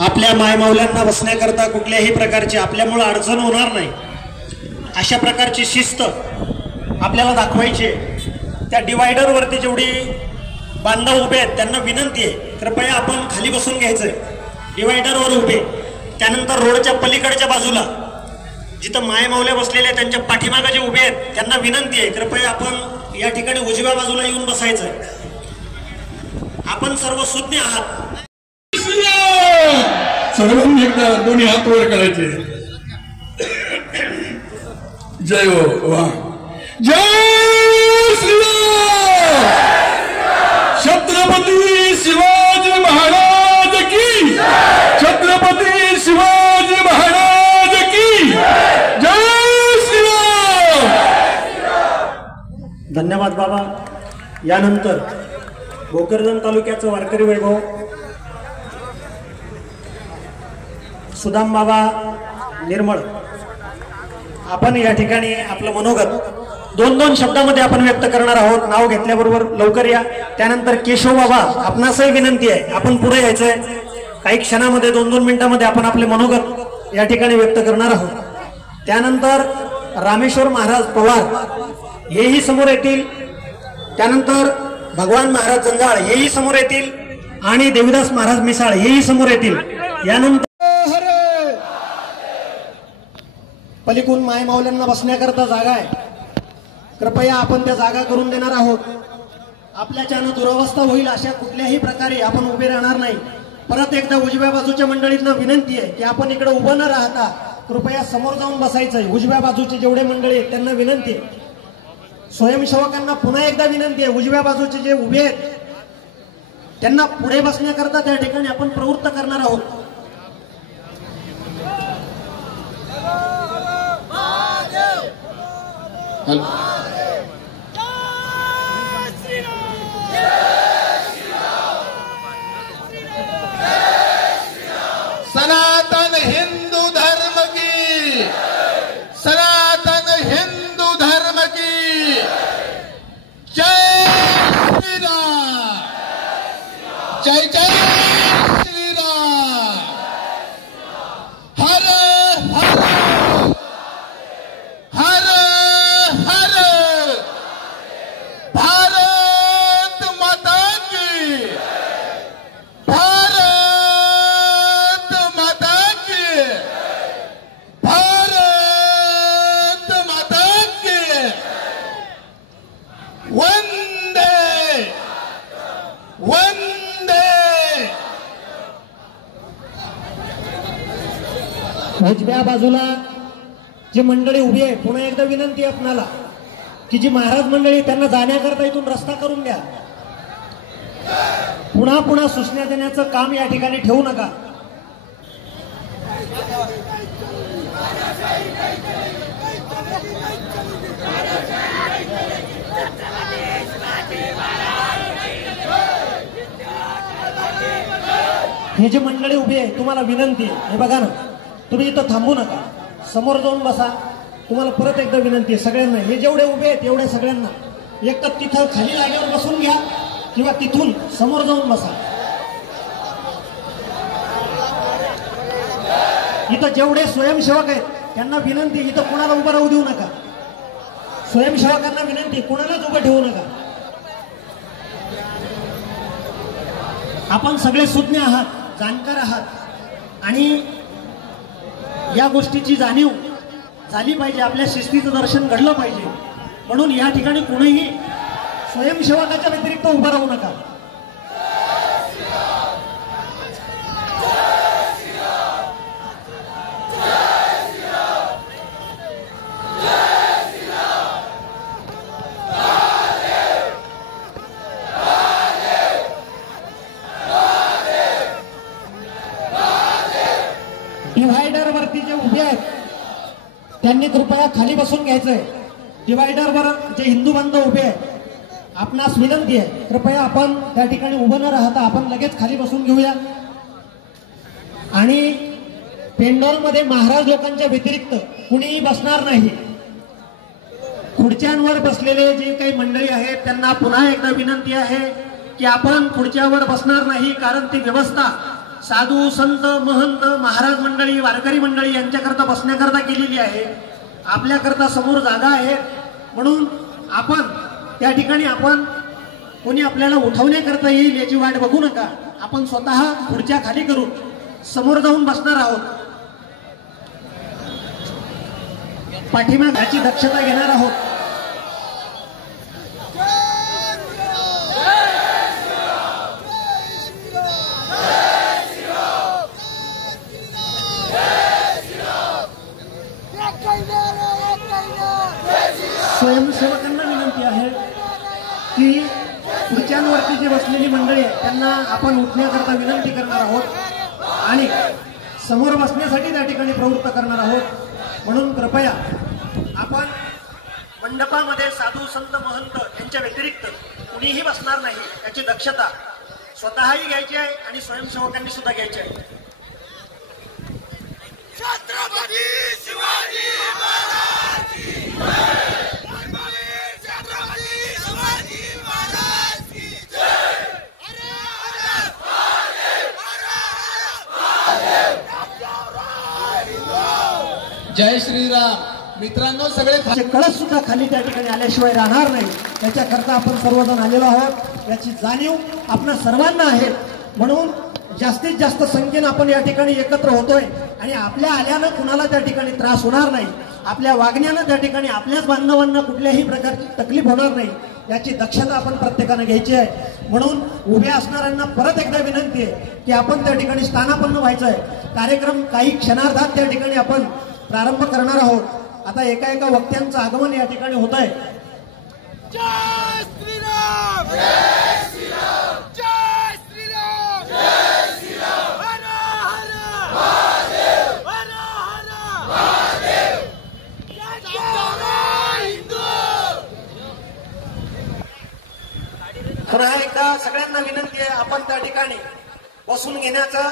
आपल्या मायमाऊल्यांना बसण्याकरता कुठल्याही प्रकारची आपल्यामुळे अडचण होणार नाही अशा प्रकारची शिस्त आपल्याला दाखवायची आहे। त्या डिवायडरवरती जेवढी बांधव उभे आहेत त्यांना विनंती आहे, कृपया आपण खाली बसून घ्यायचंय। डिवायडरवर उभे, त्यानंतर रोडच्या पलीकडच्या बाजूला जिथं मायमाऊल्या बसलेले त्यांच्या पाठीमागे जे उभे आहेत त्यांना विनंती आहे, कृपया आपण या ठिकाणी उजव्या बाजूला येऊन बसायचंय। आपण सर्व सुज्ञ आहात। सर्वांनी एकदा दोन्ही हात वर करायचे। जय हो वा, जय श्रीराम। छत्रपती शिवाजी महाराज की, छत्रपती शिवाजी महाराज की जय श्रीराम। धन्यवाद बाबा। यानंतर भोकरदन तालुक्याचं वारकरी वैभव सुदाम बाबा निर्मळ, आपण या ठिकाणी आपलं मनोगत दोन दोन शब्दामध्ये आपण व्यक्त करणार आहोत। नाव घेतल्याबरोबर लवकर या। त्यानंतर केशव बाबा, आपणासही विनंती आहे आपण पुढे यायचंय। काही क्षणामध्ये 2-2 मिनिटांमध्ये आपण आपले मनोगत या ठिकाणी व्यक्त करणार आहोत। त्यानंतर रामेश्वर महाराज पवार हेही समोर येतील, त्यानंतर भगवान महाराज जंजाळ हेही समोर येतील आणि देवीदास महाराज मिसाळ हेही समोर येतील। यानंतर पलीकडून मायमाऊल्यांना बसण्याकरता जागा आहे, कृपया आपण त्या जागा करून देणार आहोत। आपल्याच्यानं दुरावस्था होईल अशा कुठल्याही प्रकारे आपण उभे राहणार नाही। परत एकदा उजव्या बाजूच्या मंडळींना विनंती आहे की आपण इकडे उभं न राहता कृपया समोर जाऊन बसायचंय। उजव्या बाजूचे जेवढे मंडळी आहेत त्यांना विनंती आहे। स्वयंसेवकांना पुन्हा एकदा विनंती आहे, उजव्या बाजूचे जे उभे आहेत त्यांना पुढे बसण्याकरता त्या ठिकाणी आपण प्रवृत्त करणार आहोत। सनातन हिंदू धर्म की, सनातन हिंदू धर्म की जय श्रीराम, जय जय श्रीराम। हर हर हर हर भारत माता की, भारत माता की, भारत माता की वंदे वंदे। उजव्या बाजूला जी मंडळी उभी आहे पुन्हा एकदा विनंती आहे आपणाला की जी महाराज मंडळी त्यांना जाण्याकरता इथून रस्ता करून द्या। पुन्हा पुन्हा सूचना देण्याचं काम या ठिकाणी ठेवू नका। हे जे मंडळी उभी आहे तुम्हाला विनंती आहे, हे बघा ना, तुम्ही इथं थांबू नका, समोर जाऊन बसा। तुम्हाला परत एकदा विनंती आहे सगळ्यांना, हे जेवढे उभे आहेत एवढ्या सगळ्यांना एक तर तिथं खाली जागेवर बसून घ्या किंवा तिथून समोर जाऊन बसा। इथं जेवढे स्वयंसेवक आहेत त्यांना विनंती, इथं कुणाला उभं राहू देऊ नका। स्वयंसेवकांना विनंती, कुणालाच उभं ठेवू नका। आपण सगळे सुज्ञ आहात, जाणकार आहात आणि या गोष्टीची जाणीव झाली पाहिजे, आपल्या शिस्तीचं दर्शन घडलं पाहिजे। म्हणून या ठिकाणी कोणीही स्वयंसेवकाच्या व्यतिरिक्त उभं राहू नका। डिव्हायडर वरती जे उभे आहेत त्यांनी कृपया खाली बसून घ्यायचंय। डिवायडर वर जे हिंदू बांधव उभे आहेत आपणास विनंती आहे, कृपया आपण त्या ठिकाणी उभं न राहता आपण लगेच खाली बसून घेऊया। आणि पेंडॉल मध्ये महाराज लोकांच्या व्यतिरिक्त कुणीही बसणार नाही। खुर्च्यांवर बसलेले जे काही मंडळी आहेत त्यांना पुन्हा एकदा विनंती आहे की आपण खुर्च्यावर बसणार नाही, कारण ती व्यवस्था साधू संत महंत महाराज मंडळी वारकरी मंडळी यांच्याकरता बसण्याकरता केलेली आहे. आपल्याकरता समोर जागा आहे, म्हणून आपण त्या ठिकाणी आपण कोणी आपल्याला उठवण्याकरता येईल याची वाट बघू नका. आपण स्वतः खुर्च्या खाली करून समोर जाऊन बसणार आहोत. पाठीमागाची दक्षता घेणार आहोत. स्वयंसेवकांना विनंती आहे की खुर्च्यांवरती जी बसलेली मंडळी आहे त्यांना आपण उठण्याकरता विनंती करणार आहोत आणि समोर बसण्यासाठी त्या ठिकाणी प्रवृत्त करणार आहोत. म्हणून कृपया आपण मंडपामध्ये साधू संत महंत यांच्या व्यतिरिक्त कुणीही बसणार नाही याची दक्षता स्वतःही घ्यायची आहे आणि स्वयंसेवकांनी सुद्धा घ्यायची आहे. छत्रपती शिवाजी महाराज की जय. छत्रपती शिवाजी महाराज की जय. हर हर महादेव. हर हर महादेव. जय श्रीराम. मित्रांनो, सगळे कळस सुद्धा खाली त्या ठिकाणी आल्याशिवाय राहणार नाही. त्याच्याकरता आपण सर्वजण आलेलो आहोत. याची जाणीव आपल्या सर्वांना आहे. म्हणून जास्तीत जास्त संख्येनं आपण या ठिकाणी एकत्र होतोय आणि आपल्या आल्यानं कुणाला त्या ठिकाणी त्रास होणार नाही. आपल्या वागण्यानं त्या ठिकाणी आपल्याच बांधवांना कुठल्याही प्रकारची तकलीफ होणार नाही याची दक्षता आपण प्रत्येकानं घ्यायची आहे. म्हणून उभ्या असणाऱ्यांना परत एकदा विनंती आहे की आपण त्या ठिकाणी स्थानापन्न व्हायचं आहे. कार्यक्रम काही क्षणार्धात त्या ठिकाणी आपण प्रारंभ करणार आहोत. आता एका एका वक्त्यांचं आगमन या ठिकाणी होत आहे. जय श्रीराम. जय श्रीराम. जय श्रीराम. जय श्रीराम. हर हर महादेव. हर हर महादेव. पुन्हा एकदा सगळ्यांना विनंती आहे आपण त्या ठिकाणी बसून घेण्याचं